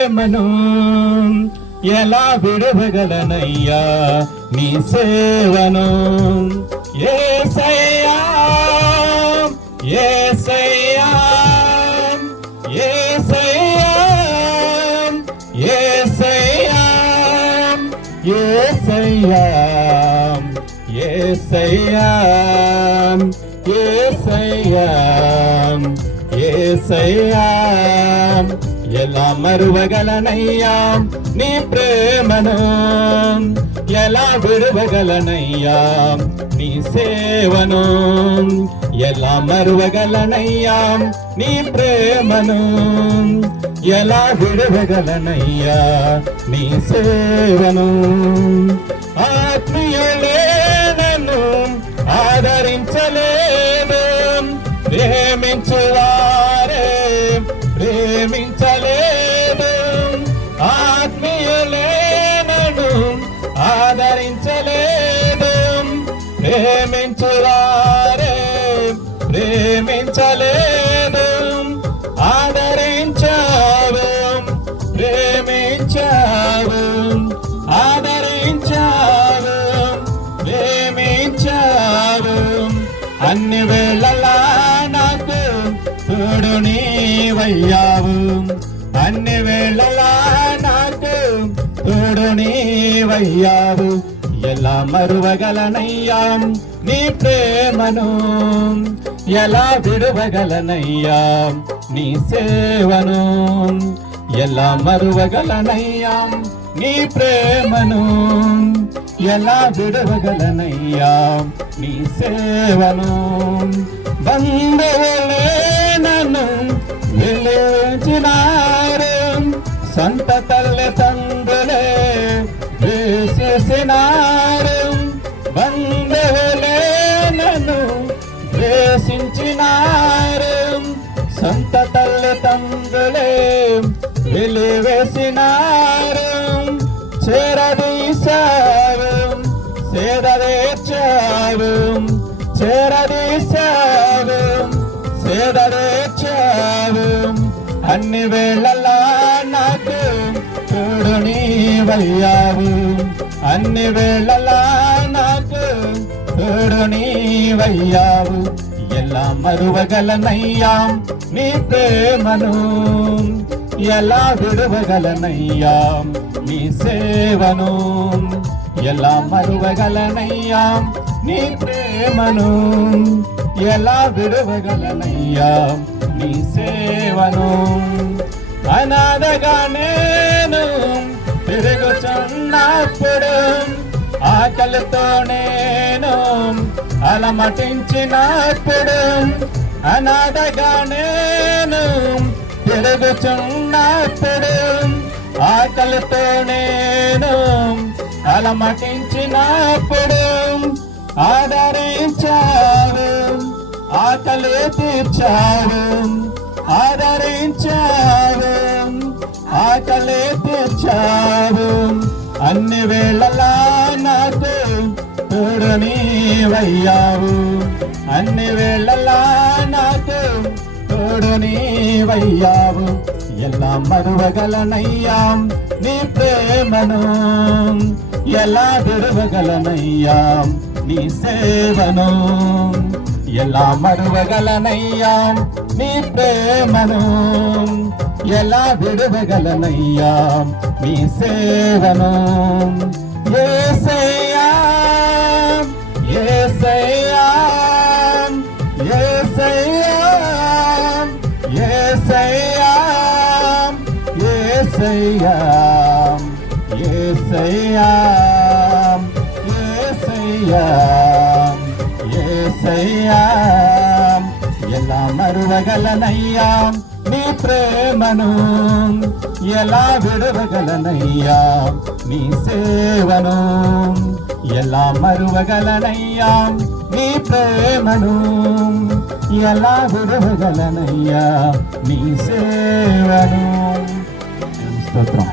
ప్రేమను ఎలా విడవగలనయ్యా నీ సేవను. యేసయ్యా యేసయ్యా యేసయ్యా యేసయ్యా యేసయ్యా యేసయ్యా యేసయ్యా యేసయ్యా ఎలా మరువగలనయ్యా నీ ప్రేమను, ఎలా విడవగలనయ్యా నీ సేవను. ఎలా మరువగలనయ్యా నీ ప్రేమను, ఎలా విడవగలనయ్యా నీ సేవను. ఆత్మీయులే నన్ను ఆదరించలేదు, ప్రేమించువారే ప్రేమించలేదు. ఆత్మీయులే నన్ను ఆదరించలేదు, ప్రేమించువారే ప్రేమించలేదు. ఆదరించావు ప్రేమించావు, ఆదరించావు ప్రేమించావు. అన్ని వేళలా నాకు తోడు నీవయ్యావు, అన్ని వేళలా నాకు తోడు నీవయ్యావు. ఎలా మరువగలనయ్యా నీ ప్రేమను, ఎలా విడవగలనయ్యా నీ సేవను. ఎలా మరువగలనయ్యా నీ ప్రేమను, ఎలా విడవగలనయ్యా నీ సేవను. బంధువులే నన్ను వెలిచినారు, సొంత తల్లి తండ్రులే వేసేసినారు. బంధువులే నన్ను వేసించినారు, సొంత తల్లి తండ్రులే వెలివేసినారు. చేరదీశావు సేదరేర్చావు, చేరదీశావు సేదరేర్చావు. అన్ని వేళలా నాకు తోడు నీవయ్యావు, అన్ని వేళలా నాకు తోడు నీవయ్యావు. ఎలా మరువగలనయ్యా నీ ప్రేమను, ఎలా విడవగలనయ్యా నీ సేవను. ఎలా మరువగలనయ్యా నీ ప్రేమను, ఎలా విడవగలనయ్యా నీ సేవను. అనాథగా నేను తిరుగుచున్నప్పుడు, ఆకలితో నేను అలమటించినప్పుడు, అనాథగా నేను తిరుగుచున్నప్పుడు, ఆకలితో నేను అలమటించినప్పుడు ఆదరించావు, ఆకలి తీర్చావు, ఆదరించావు, ఆకలి తీర్చావు. అన్ని వేళలా నాకు తోడు నీవయ్యావు, అన్ని వేళలా నాకు తోడు నీవయ్యావు. ఎలా మరువగలనయ్యా నీ ప్రేమను, ఎలా విడవగలనయ్యా నీ సేవను. ఎలా మరువగలనయ్యా నీ ప్రేమను, ఎలా విడవగలనయ్యా నీ సేవను. యేసయ్యా యేసయ్యా యేసయ్యా యేసయ్యా యేసయ్యా యేసయ్యా యేసయ్యా యేసయ్యా. ఎలా మరువగలనయ్యా నీ ప్రేమను, ఎలా విడవగలనయ్యా నీ సేవను. ఎలా మరువగలనయ్యా నీ ప్రేమను, ఎలా విడవగలనయ్యా నీ సేవను. స్తోత్రం.